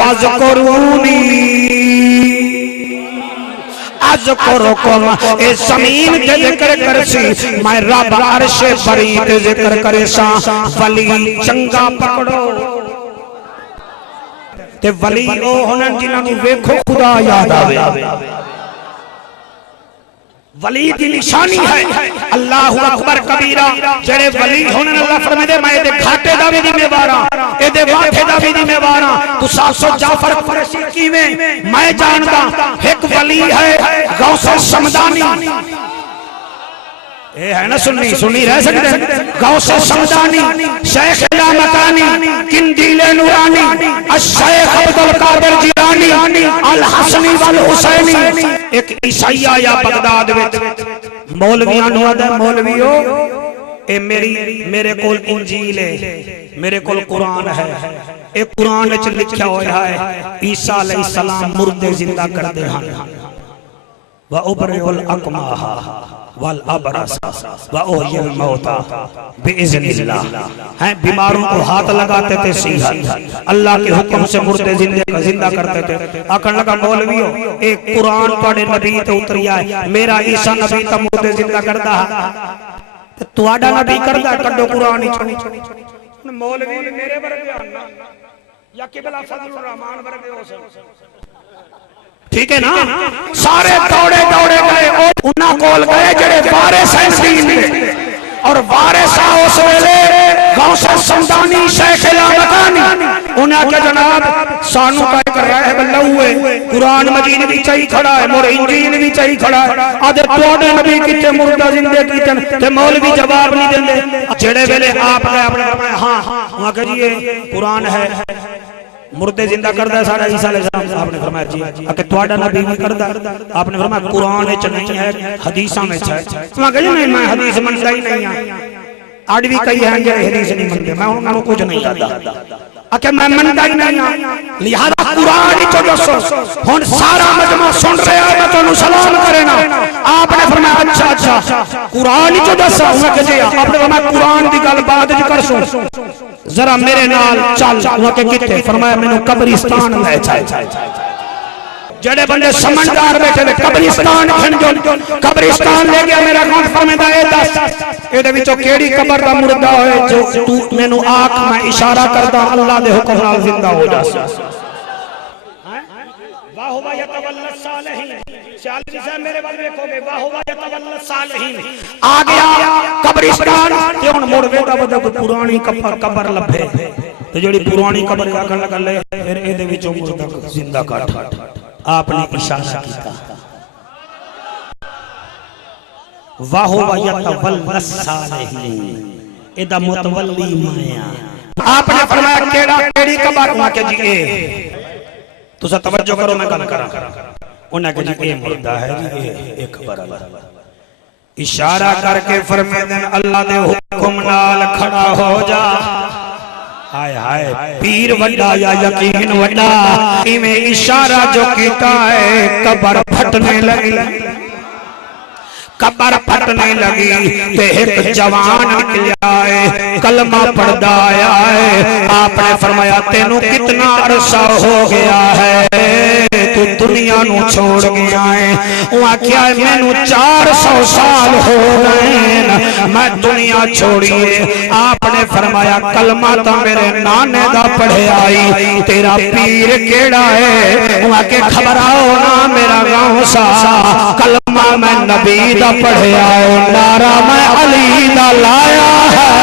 اذکرونی اذکرکم، اے زمین کے ذکر کرسی میں رب عرش بری تے ذکر کرے سا. ولی چنگا پکڑو تے ولی او ہنن جنہاں نوں ویکھو خدا یاد آوے. ولی دی نشانی ہے اللہ اکبر کبیرہ. جڑے ولی ہونے اللہ فرمائے میں دے گھاٹے دا بھی ذمہ واراں، اے دے واٹھے دا بھی ذمہ واراں. تو 700 جعفر قریشی کیویں میں جاندا ایک ولی ہے غوث السمدانی. اے ہے نا سنی رہ سکتے ہیں. غوث السمدانی، شیخ لامکانی، قندیل نورانی، الشیخ عبدالقادر جیلانی، الحسنی والحسینی. ایک عیسائی آیا بغداد وچ مولویاں نو آدا مولویو اے میرے کول انجیل ہے، میرے کول قرآن ہے. اے قرآن وچ لکھیا ہویا ہے عیسیٰ علیہ السلام مردے زندہ کردے ہن. وَأُبْرِئُ الْأَكْمَحَ وَالْأَبْرَصَ وَأُحْيِي الْمَوْتَى بِإِذْنِ اللَّهِ. ہیں بیماروں کو ہاتھ لگاتے تھے صحت، اللہ کے حکم سے مردے زندہ کرتے تھے. آکھن لگا مولویو ایک قرآن پڑھے نبی تے اتریا ہے، میرا عیسیٰ نبی تا مردے زندہ کردا ہے تو آڈا نبی کردا کڈو قرآن ہی. مولوی میرے ورگے آنا یا قبلہ فضل الرحمان ورگے ہو سکتے. ٹھیک ہے نا. سارے دوڑے گئے انہاں کول گئے جڑے وارث ہیں دین دے، اور وارث اس ویلے غوث السمدانی شیخ لامکانی. انہاں کہ جناب سانو کہہ کر رہے بلو ہے قرآن مجید بھی چاہی کھڑا ہے، مور انجیل بھی چاہی کھڑا ہے. آدھے توڑے نبی کیتے مردہ زندے کیتے تے مولوی جواب نہیں دیں دے. جڑے ویلے آپ گئے اپنے فرمایا ہاں وہاں کہ جی یہ قرآن ہے مردے زندہ کردہ ہے سارا عیسیٰ علیہ السلام. آپ نے فرمایا جی کہ توڑا نبی بھی کردہ. آپ نے فرمایا قرآن اچھ نہیں ہے حدیثہ میں ہے. وہاں کہ نہیں میں حدیث منتا ہی نہیں ہے. آڈوی کئی ہیں جو حدیث نہیں منتے، میں انہوں نے کچھ نہیں جاتا کہ میں منتا ہی نہیں ہے. لہذا قرآن ہی چو دسو ہون سارا مجمع سن رہے ہیں میں تو انہوں سلام کرنا. آپ نے فرمایا اچھا قرآن ہی چو دسو. انہوں کہ جی آپ نے فرمایا قرآن دی گل بعد کر سو ذرا میرے نال چل. انہوں کہ کتے فرمایا میں نے قبرستان لے چاہے. جڑے بندے سمندار بیٹھے دے قبرستان قبرستان لے گیا. میرا کون فرمیدہ اے دس اے دے وچوں کیڑی قبر دا مردہ ہوئے جو تو میں نو آنکھ میں اشارہ کردہ اللہ دے حکم نال زندہ ہو جا سا. واہوا یتولی الصالحین. چالیس ہے میرے بعد دیکھو گے واہوا یتولی الصالحین. آ گیا قبرستان تے ہن مڑ ویکھدا ودا کوئی پرانی قبر لبھے تے جڑی پرانی قبر آکھن لگا لے پھر اے دے وچوں مردہ زندہ کٹ. آپ نے اشارہ کیتا واہوا یتولی الصالحین. ادا متولی مایا. آپ نے فرمایا کیڑی قبر ہوا کہ جی اے تو سا توجہ کرو میں گل کراں. انہاں کہ جی اے مردہ ہے جی اے قبر ہے. اشارہ کر کے فرمائے اللہ دے حکم نال کھڑا ہو جا. ہائے ہائے پیر وڈا یا یقین وڈا. میں اشارہ جو کیتا ہے قبر پھٹنے لگی. قبر پھٹنے لگی تے ایک جوان نکل آئے کلمہ پڑھدا آیا ہے. آپ نے فرمایا تینوں کتنا عرصہ ہو گیا ہے تو دنیا نو چھوڑ گیا ہے. وہاں کیا ہے میں نو 400 سال ہو گئے میں دنیا چھوڑیے. آپ نے فرمایا کلمہ تا میرے نانے دا پڑھے آئی. تیرا پیر کیڑا ہے؟ وہاں کے خبراؤ نا میرا گاؤں سا کلمہ میں نبی دا پڑھے آئے. نعرہ میں علی دا لایا ہے.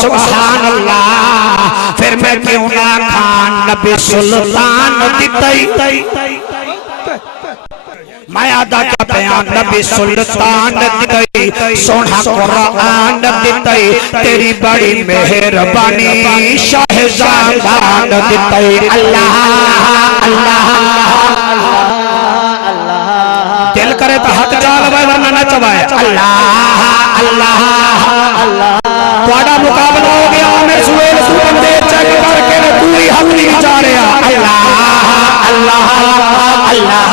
سبحان اللہ. پھر میں کیوں نہ کھان نبی سلطان دیتائی. میں آدھا کیا بیان نبی سلطان دیتائی سونا قرآن دیتائی. تیری بڑی مہربانی شاہزادان دیتائی. اللہ اللہ دل کرے تو ہاتھ جال بھائی ورنہ نہ چوائے. اللہ اللہ توڑا مقابلہ ہو گیا میں سویل سوپن دے چیک کر کے تو ہی حق نہیں جا رہا. اللہ اللہ اللہ